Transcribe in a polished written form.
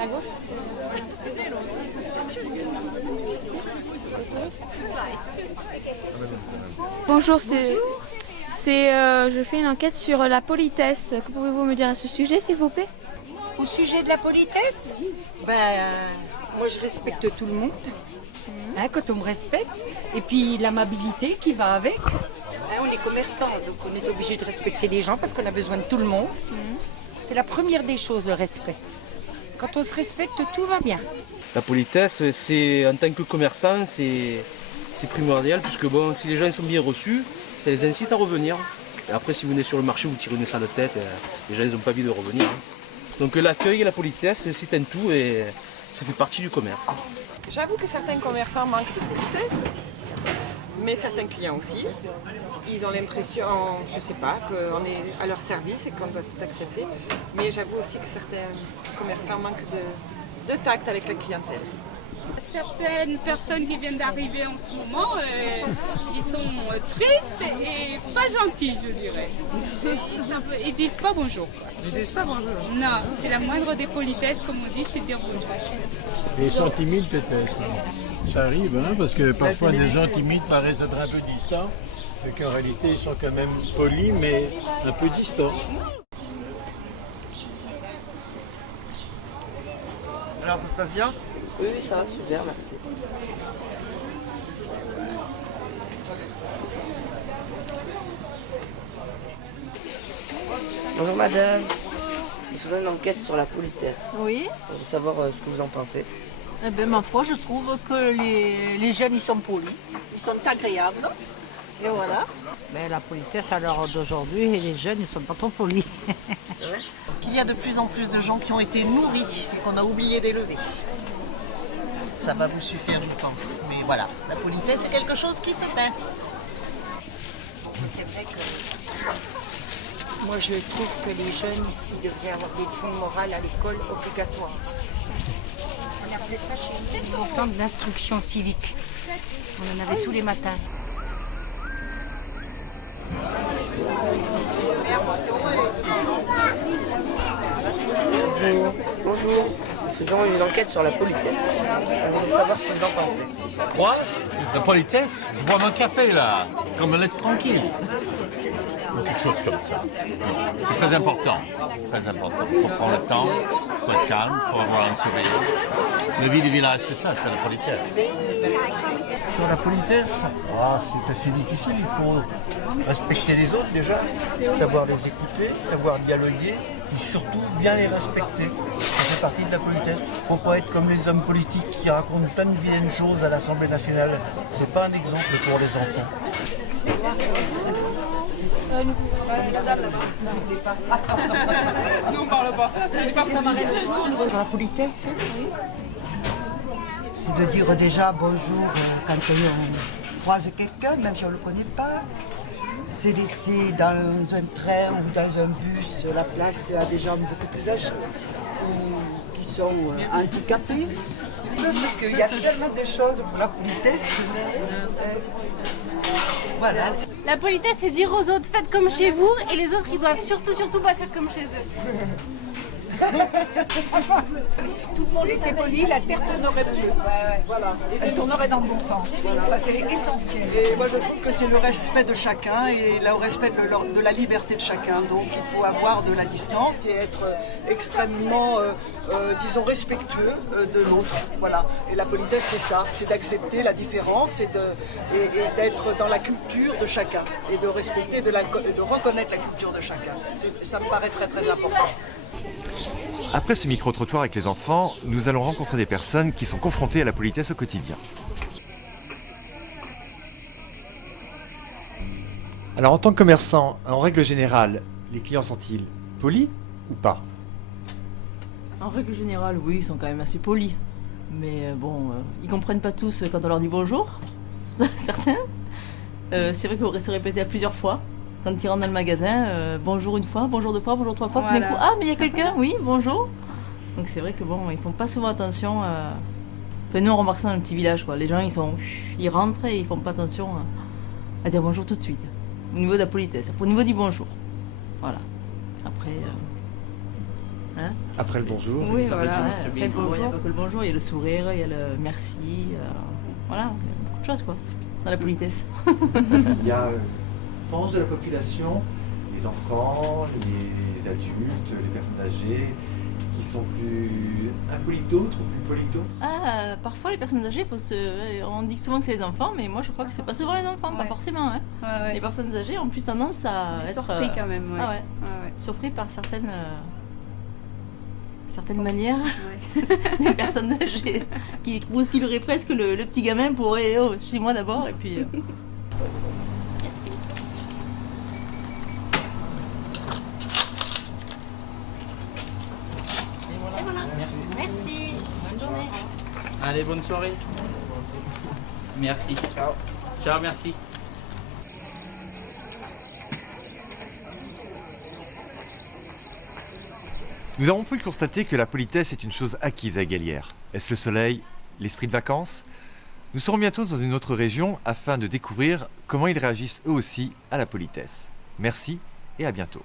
À gauche. Bonjour, je fais une enquête sur la politesse. Que pouvez-vous me dire à ce sujet, s'il vous plaît? Au sujet de la politesse, moi je respecte tout le monde, quand on me respecte, et puis l'amabilité qui va avec. On est commerçant, donc on est obligé de respecter les gens parce qu'on a besoin de tout le monde. C'est la première des choses, le respect. Quand on se respecte, tout va bien. La politesse, c'est en tant que commerçant, c'est primordial, puisque bon, si les gens sont bien reçus, ça les incite à revenir. Et après, si vous venez sur le marché, vous tirez une sale tête, les gens n'ont pas envie de revenir. Donc l'accueil et la politesse, c'est un tout et ça fait partie du commerce. J'avoue que certains commerçants manquent de politesse, mais certains clients aussi. Ils ont l'impression, je sais pas, qu'on est à leur service et qu'on doit tout accepter. Mais j'avoue aussi que certains commerçants manquent de tact avec la clientèle. Certaines personnes qui viennent d'arriver en ce moment, ils sont tristes et pas gentils, je dirais. Ils disent pas bonjour. Ils disent pas bonjour? Non, c'est la moindre des politesses, comme on dit, c'est dire bonjour. Ils sont timides peut-être. Ça arrive, hein, parce que parfois des gens timides paraissent être un peu distants, mais qu'en réalité ils sont quand même polis, mais un peu distants. Alors ça se passe bien? Oui, ça va, super, merci. Bonjour madame, je faisais une enquête sur la politesse. Oui. Je veux savoir ce que vous en pensez. Eh bien, ma foi, je trouve que les jeunes, ils sont polis, ils sont agréables, et voilà. Mais la politesse à l'heure d'aujourd'hui, les jeunes, ils sont pas trop polis. Il y a de plus en plus de gens qui ont été nourris et qu'on a oublié d'élever. Ça va vous suffire, je pense. Mais voilà, la politesse, c'est quelque chose qui se fait. C'est vrai que moi, je trouve que les jeunes, ils devraient avoir des leçons de morale à l'école obligatoires. On appelait ça chez nous le temps de l'instruction civique. On en avait tous les matins. Bonjour, nous faisons une enquête sur la politesse. On voudrait savoir ce que vous en pensez. Quoi? La politesse? Je bois mon café là, qu'on me laisse tranquille. Ou quelque chose comme ça. C'est très important. Très important. Il faut prendre le temps, il faut être calme, il faut avoir un surveillant. La vie du village, c'est ça, c'est la politesse. Sur la politesse, c'est assez difficile. Il faut respecter les autres déjà, savoir les écouter, savoir dialoguer, et surtout bien les respecter. Ça fait partie de la politesse. Il ne faut pas être comme les hommes politiques qui racontent plein de vilaines choses à l'Assemblée nationale. C'est pas un exemple pour les enfants. Nous on parle pas. Sur la politesse, c'est de dire déjà bonjour quand on croise quelqu'un, même si on ne le connaît pas. C'est laisser dans un train ou dans un bus la place à des gens beaucoup plus âgés ou qui sont handicapés. Parce qu'il y a tellement de choses pour la politesse. Voilà. La politesse, c'est dire aux autres, faites comme chez vous, et les autres, ils doivent surtout pas faire comme chez eux. Si tout le monde était poli, la terre tournerait plus. Voilà. Elle tournerait dans le bon sens. Ça, c'est essentiel. Et moi, je trouve que c'est le respect de chacun et le respect de la liberté de chacun. Donc, il faut avoir de la distance et être extrêmement, disons, respectueux de l'autre. Voilà. Et la politesse, c'est ça. C'est d'accepter la différence et d'être dans la culture de chacun et de respecter, de reconnaître la culture de chacun. Ça me paraît très, très important. Après ce micro-trottoir avec les enfants, nous allons rencontrer des personnes qui sont confrontées à la politesse au quotidien. Alors en tant que commerçant, en règle générale, les clients sont-ils polis ou pas? En règle générale, oui, ils sont quand même assez polis. Mais ils comprennent pas tous quand on leur dit bonjour. Certains. C'est vrai qu'il faudrait se répéter à plusieurs fois. Quand ils rentrent dans le magasin, bonjour une fois, bonjour deux fois, bonjour trois fois, Voilà. tout d'un coup, ah mais il y a quelqu'un, oui, bonjour. Donc c'est vrai que ils font pas souvent attention. Enfin, nous on remarque ça dans le petit village, quoi. Les gens ils rentrent et ils font pas attention à dire bonjour tout de suite. Au niveau de la politesse, au niveau du bonjour. Voilà. Après... hein? Après le bonjour. Oui, Ça voilà. résume Ouais. très Après, bien. il n'y a pas que le bonjour, il y a le sourire, il y a le merci. Voilà, il y a beaucoup de choses, quoi, dans la politesse. Il y a une frange de la population, les enfants, les adultes, les personnes âgées, qui sont plus impolis que d'autres ou plus polis que d'autres. Ah, parfois les personnes âgées, on dit souvent que c'est les enfants, mais moi je crois que c'est pas souvent les enfants, pas forcément. Hein. Les personnes âgées ont plus tendance à être surpris quand même. Ouais. Ah ouais. Surpris par certaines manières des personnes âgées qui bousculeraient presque le petit gamin pour chez moi d'abord et puis. Merci. Bonne journée. Allez, bonne soirée. Merci. Ciao. Ciao, merci. Nous avons pu constater que la politesse est une chose acquise à Galière. Est-ce le soleil, l'esprit de vacances? Nous serons bientôt dans une autre région afin de découvrir comment ils réagissent eux aussi à la politesse. Merci et à bientôt.